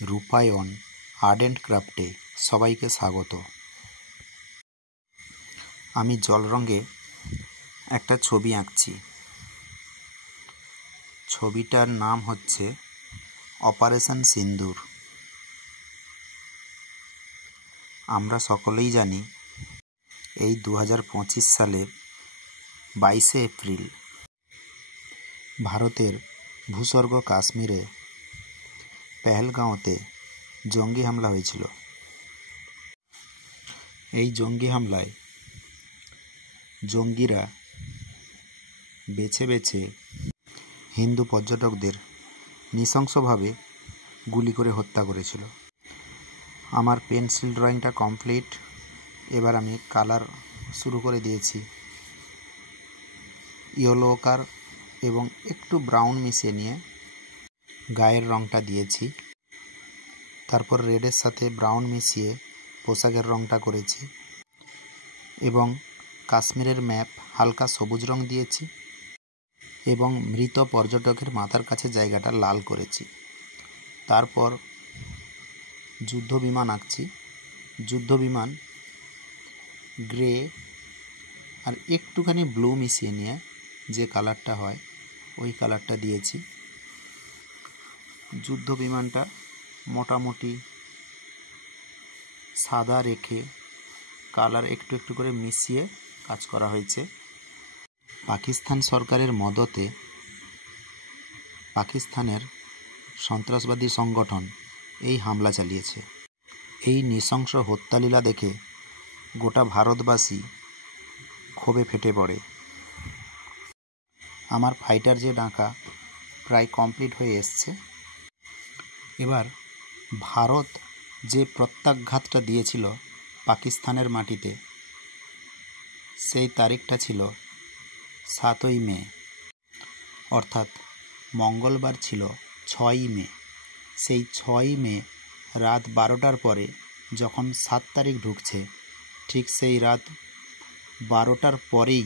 রূপায়ণ art and ক্রাফটে সবাইকে স্বাগত। আমি জল রঙে একটা ছবি আঁকছি। ছবিটার নাম হচ্ছে অপারেশন সিন্দুর। আমরা সকলেই জানি এই 2025 সালের 22শে এপ্রিল ভারতের ভূস্বর্গ কাশ্মীরে পেহেলগাঁওতে জঙ্গি হামলা হয়েছিল। এই জঙ্গি হামলায় জঙ্গিরা বেছে বেছে হিন্দু পর্যটকদের নৃশংসভাবে গুলি করে হত্যা করেছিল। আমার পেন্সিল ড্রয়িংটা কমপ্লিট। এবার আমি কালার শুরু করে দিয়েছি। ইয়েলো কার এবং একটু ব্রাউন মিশিয়ে নিয়ে গায়ের রঙটা দিয়েছি। তারপর রেডের সাথে ব্রাউন মিশিয়ে পোশাকের রঙটা করেছি এবং কাশ্মীরের ম্যাপ হালকা সবুজ রং দিয়েছি এবং মৃত পর্যটকের মাথার কাছে জায়গাটা লাল করেছি। তারপর যুদ্ধ বিমান আঁকছি। যুদ্ধ বিমান গ্রে আর একটুখানি ব্লু মিশিয়ে নিয়ে যে কালারটা হয় ওই কালারটা দিয়েছি। যুদ্ধ বিমানটা মোটামুটি সাদা রেখে কালার একটু একটু করে মিশিয়ে কাজ করা হয়েছে। পাকিস্তান সরকারের মদতে পাকিস্তানের সন্ত্রাসবাদী সংগঠন এই হামলা চালিয়েছে। এই নৃশংস হত্যালীলা দেখে গোটা ভারতবাসী ক্ষোভে ফেটে পড়ে। আমার ফাইটার জেট আঁকা প্রায় কমপ্লিট হয়ে এসছে। এবার ভারত যে প্রত্যাঘাতটা দিয়েছিল পাকিস্তানের মাটিতে, সেই তারিখটা ছিল 7ই মে, অর্থাৎ মঙ্গলবার ছিল 6ই মে। সেই 6ই মে রাত 12টার পরে যখন 7 তারিখ ঢুকছে, ঠিক সেই রাত 12টার পরেই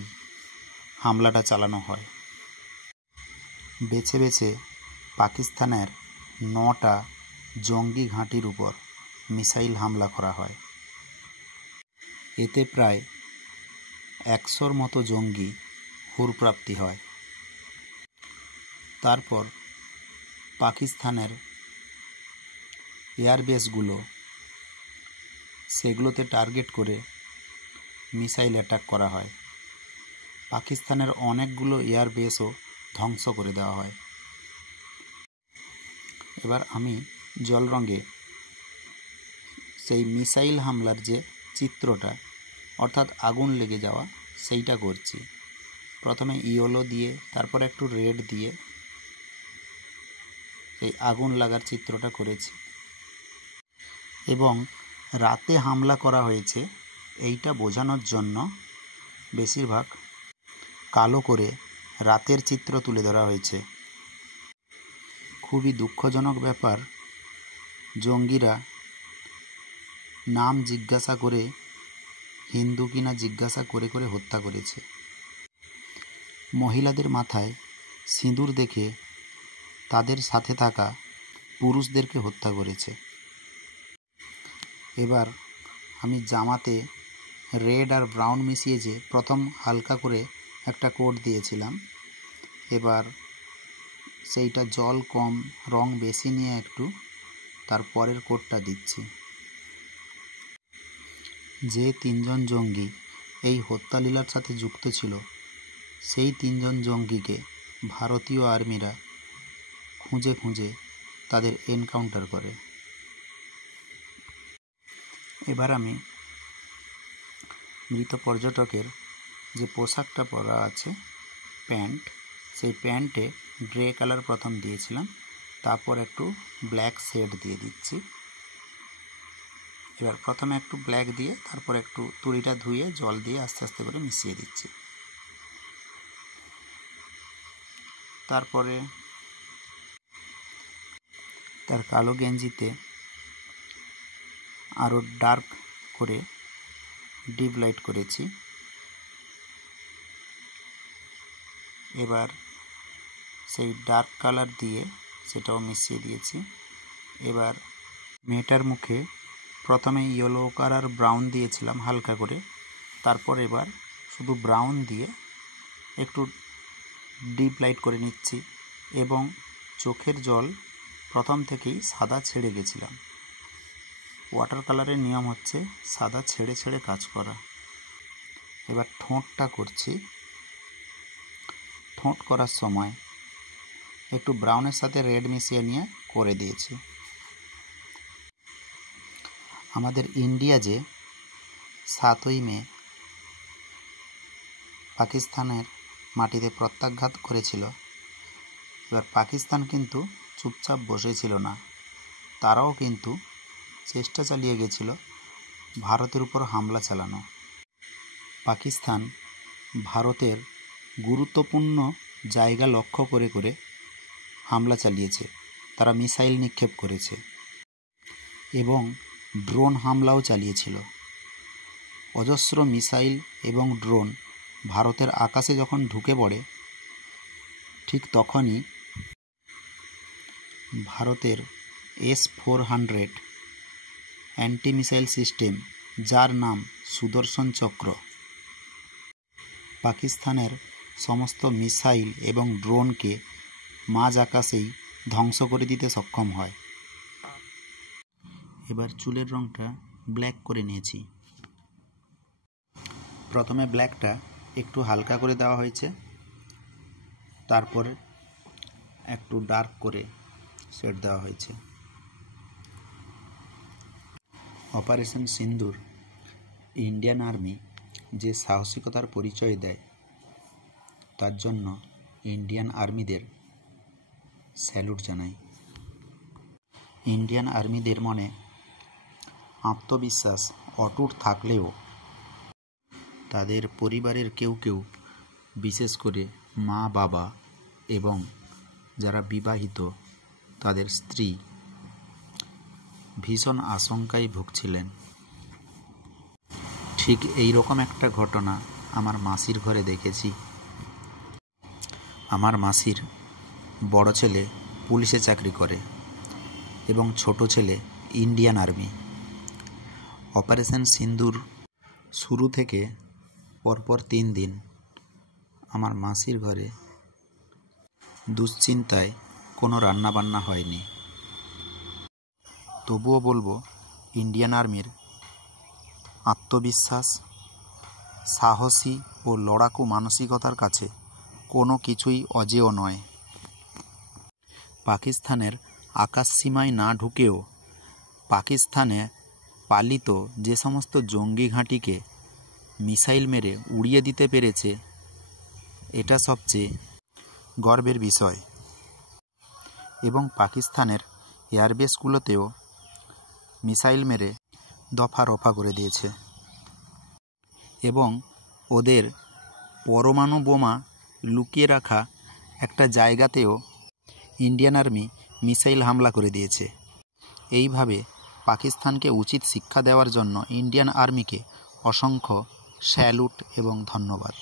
হামলাটা চালানো হয়। বেছে বেছে পাকিস্তানের 9টা জঙ্গি ঘাঁটির উপর মিসাইল হামলা করা হয়। এতে প্রায় 100-র মতো জঙ্গি হুরপ্রাপ্তি হয়। তারপর পাকিস্তানের এয়ারবেসগুলো, সেগুলোতে টার্গেট করে মিসাইল অ্যাটাক করা হয়। পাকিস্তানের অনেকগুলো এয়ারবেসও ধ্বংস করে দেওয়া হয়। এবার আমি জল রঙে সেই মিসাইল হামলার যে চিত্রটা, অর্থাৎ আগুন লেগে যাওয়া, সেইটা করছি। প্রথমে ইয়েলো দিয়ে তারপর একটু রেড দিয়ে এই আগুন লাগার চিত্রটা করেছি এবং রাতে হামলা করা হয়েছে এইটা বোঝানোর জন্য বেশিরভাগ কালো করে রাতের চিত্র তুলে ধরা হয়েছে। খুবই দুঃখজনক ব্যাপার, জঙ্গিরা নাম জিজ্ঞাসা করে, হিন্দু কিনা জিজ্ঞাসা করে করে হত্যা করেছে। মহিলাদের মাথায় সিঁদুর দেখে তাদের সাথে থাকা পুরুষদেরকে হত্যা করেছে। এবার আমি জামাতে রেড আর ব্রাউন মিশিয়ে যে প্রথম হালকা করে একটা কোট দিয়েছিলাম, এবার সেইটা জল কম রং বেশি নিয়ে একটু তারপরের কোটটা দিচ্ছি। যে 3জন জঙ্গি এই হত্যালীলার সাথে যুক্ত ছিল, সেই 3জন জঙ্গিকে ভারতীয় আর্মিরা খুঁজে খুঁজে তাদের এনকাউন্টার করে। এবার আমি মৃত পর্যটকের যে পোশাকটা পরা আছে, প্যান্ট, সেই প্যান্টে গ্রে কালার প্রথম দিয়েছিলাম, তারপর একটু ব্ল্যাক শেড দিয়ে দিচ্ছি। এবার প্রথমে একটু ব্ল্যাক দিয়ে তারপর একটু তুড়িটা ধুয়ে জল দিয়ে আস্তে আস্তে করে মিশিয়ে দিচ্ছি। তারপরে তার কালো গেঞ্জিতে আরও ডার্ক করে ডিপ লাইট করেছি। এবার সেই ডার্ক কালার দিয়ে সেটাও মিশিয়ে দিয়েছি। এবার মেয়েটার মুখে প্রথমে ইয়েলো কালার ব্রাউন দিয়েছিলাম হালকা করে, তারপর এবার শুধু ব্রাউন দিয়ে একটু ডিপ লাইট করে নিচ্ছি এবং চোখের জল প্রথম থেকেই সাদা ছেড়ে গেছিলাম। ওয়াটার কালারের নিয়ম হচ্ছে সাদা ছেড়ে ছেড়ে কাজ করা। এবার ঠোঁটটা করছি। ঠোঁট করার সময় একটু ব্রাউনের সাথে রেড মিশিয়ে নিয়ে করে দিয়েছি। আমাদের ইন্ডিয়া যে 7ই মে পাকিস্তানের মাটিতে প্রত্যাঘাত করেছিল, এবার পাকিস্তান কিন্তু চুপচাপ বসেছিল না, তারাও কিন্তু চেষ্টা চালিয়ে গেছিল ভারতের উপর হামলা চালানো। পাকিস্তান ভারতের গুরুত্বপূর্ণ জায়গা লক্ষ্য করে করে হামলা চালিয়েছে। তারা মিসাইল নিক্ষেপ করেছে এবং ড্রোন হামলাও চালিয়েছিল। অজস্র মিসাইল এবং ড্রোন ভারতের আকাশে যখন ঢুকে পড়ে, ঠিক তখনই ভারতের S-400 অ্যান্টি মিসাইল সিস্টেম, যার নাম সুদর্শন চক্র, পাকিস্তানের সমস্ত মিসাইল এবং ড্রোনকে মাঝ আকাশেই ধ্বংস করে দিতে সক্ষম হয়। এবার চুলের রঙটা ব্ল্যাক করে নিয়েছি। প্রথমে ব্ল্যাকটা একটু হালকা করে দেওয়া হয়েছে, তারপর একটু ডার্ক করে শেড দেওয়া হয়েছে। অপারেশন সিন্দুর ইন্ডিয়ান আর্মি যে সাহসিকতার পরিচয় দেয়, তার জন্য ইন্ডিয়ান আর্মিদের স্যালুট জানাই। ইন্ডিয়ান আর্মিদের মনে আত্মবিশ্বাস অটুট থাকলেও তাদের পরিবারের কেউ কেউ, বিশেষ করে মা বাবা এবং যারা বিবাহিত তাদের স্ত্রী, ভীষণ আশঙ্কায় ভুগছিলেন। ঠিক এই রকম একটা ঘটনা আমার মাসির ঘরে দেখেছি। আমার মাসির বড় ছেলে পুলিশে চাকরি করে এবং ছোট ছেলে ইন্ডিয়ান আর্মি। অপারেশন সিন্দুর শুরু থেকে পরপর 3 দিন আমার মাসির ঘরে দুশ্চিন্তায় কোনো রান্নাবান্না হয়নি। তবুও বলবো, ইন্ডিয়ান আর্মির আত্মবিশ্বাস, সাহসী ও লড়াকু মানসিকতার কাছে কোনো কিছুই অজেয় নয়। পাকিস্তানের আকাশসীমায় না ঢুকেও পাকিস্তানে পালিত যে সমস্ত জঙ্গি ঘাঁটিকে মিসাইল মেরে উড়িয়ে দিতে পেরেছে, এটা সবচেয়ে গর্বের বিষয়। এবং পাকিস্তানের এয়ারবেসগুলোতেও মিসাইল মেরে দফা রফা করে দিয়েছে এবং ওদের পরমাণু বোমা লুকিয়ে রাখা একটা জায়গাতেও ইন্ডিয়ান আর্মি মিসাইল হামলা করে দিয়েছে। এইভাবে পাকিস্তানকে উচিত শিক্ষা দেওয়ার জন্য ইন্ডিয়ান আর্মিকে অসংখ্য স্যালুট এবং ধন্যবাদ।